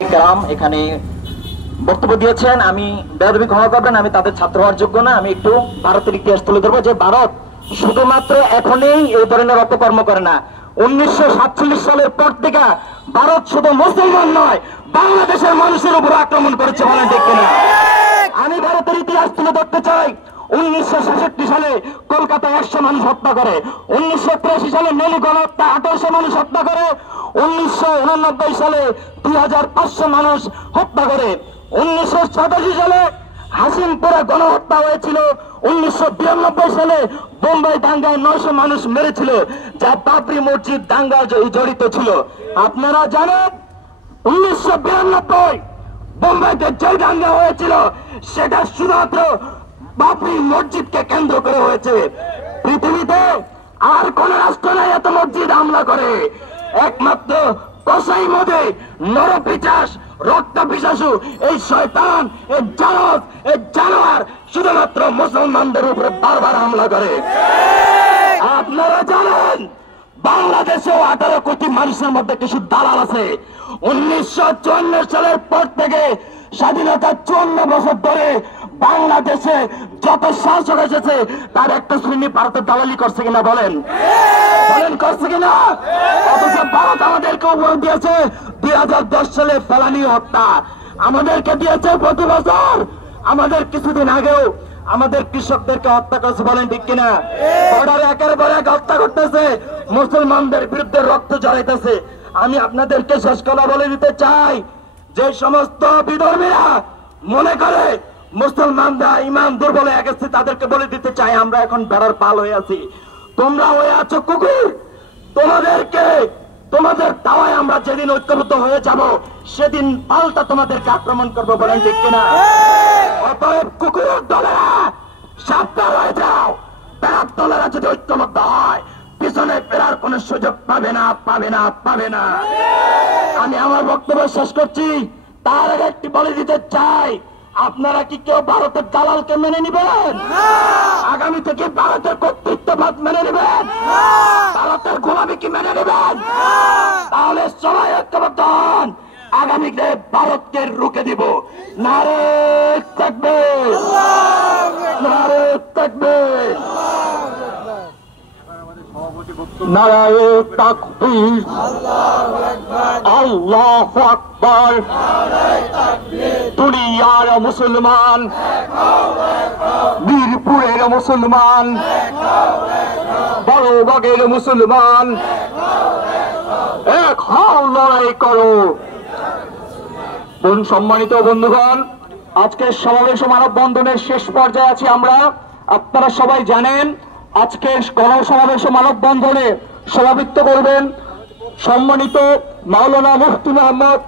গ্রাম এখানে বক্তব্য দিয়েছেন। আমি বেয়াদবি ক্ষমা করবেন, আমি তাদের ছাত্র হওয়ার যোগ্য না। আমি একটু ভারতের ইতিহাস তুলে ধরবো যে ভারত শুধুমাত্র এখনই এই ধরনের অপকর্ম করে না। 1947 সালের পর থেকে ভারত শুধু মুসলমান নয়, বাংলাদেশের মানুষের উপর আক্রমণ করেছে, বলেন ঠিক কিনা? আমি ভারতের ইতিহাস তুলে ধরতে চাই। 1966 সালে কলকাতায় 100 মানুষ হত্যা করে, 1983 সালে নেলি গণহত্যা 1800 মানুষ হত্যা করে, 1989 সালে 2500 মানুষ হত্যা করে, 1987 সালে হাসিমপুরে গণহত্যা হয়েছিল, 1992 সালে বোম্বাই দাঙ্গায় 900 মানুষ মেরেছিল, যা বাবরি মসজিদ দাঙ্গা জড়িত ছিল। আপনারা জানেন 1992 বোম্বাইতে যে দাঙ্গা হয়েছিল সেটা শুধুমাত্র বাবরি মসজিদকে কেন্দ্র করে হয়েছে। পৃথিবীতে আর কোন রাষ্ট্র নাই এত মসজিদ হামলা করে, একমাত্র কসাই মদে নরপিচাস রক্ত পিশাসু এই শয়তান এই জারজ এই জানোয়ার শুধুমাত্র মুসলমানদের উপরে বারবার হামলা করে। আপনারা জানেন বাংলাদেশেও 18 কোটি মানুষের মধ্যে কিছু দালাল আছে। 1954 সালের পর থেকে স্বাধীনতা 54 বছর ধরে বাংলাদেশে যত শাসক এসেছে তার একটা শ্রেণী ভারতের দালালি করছে কিনা বলেন? বলেন করছে কিনা? অথচ ভারত আমাদেরকে উপহার দিয়েছে 2010 সালে ফেলানি হত্যা, আমাদেরকে দিয়েছে প্রতি বছর। আমাদের কিছুদিন আগেও আমাদের কৃষকদেরকে হত্যা করছে, বলেন ঠিক কিনা? বর্ডারে একের পর এক হত্যা করতেছে, মুসলমানদের বিরুদ্ধে রক্ত ঝরাইতেছে। আমি আপনাদেরকে শেষ কথা বলে দিতে চাই, যে সমস্ত বিধর্মীরা মনে করে মুসলমানরা ইমান দুর্বল হয়ে গেছে তাদেরকে বলে দিতে চাই আমরা এখন বেড়ার পাল হয়ে আছি, তোমরা হয়ে আছো কুকুর। তোমাদেরকে তোমাদের দাওয়ায় আমরা যেদিন ঐক্যবদ্ধ হয়ে যাব সেদিন পাল্টা তোমাদেরকে আক্রমণ করবো, বলেন ঠিক কিনা? অতএব কুকুরের দলেরা সাবধান হয়ে যাও। বেড়ার দলেরা যদি ঐক্যবদ্ধ হয় পিছনে ফেরার কোন সুযোগ পাবে না, পাবে না, পাবে না। আমি আমার বক্তব্য শেষ করছি, তার আগে একটি বলে দিতে চাই, আপনারা কি কেউ ভারতের দালালকে মেনে নিবেন? আগামী থেকে ভারতের কর্তৃত্ববাদ মেনে নেবেন? ভারতের গোলামি কি মেনে নেবেন? তাহলে সবাই ঐক্যবদ্ধ হন, আগামীতে ভারতকে রুখে দিব। নারে তাকবীর, নারে তাকবীর, নারে তাকবীর, আল্লাহু আকবার। দুনিয়ার মুসলমান, বীরপুরের মুসলমান, বড়বাগের মুসলমান, এক হও, লড়াই করো। সম্মানিত বন্ধুগণ, আজকের সমাবেশ মানববন্ধনের শেষ পর্যায়ে আছি আমরা। আপনারা সবাই জানেন আজকের গণসমাবেশ মানববন্ধনে সভাপতিত্ব করবেন সম্মানিত মাওলানা মুফতি মোহাম্মদ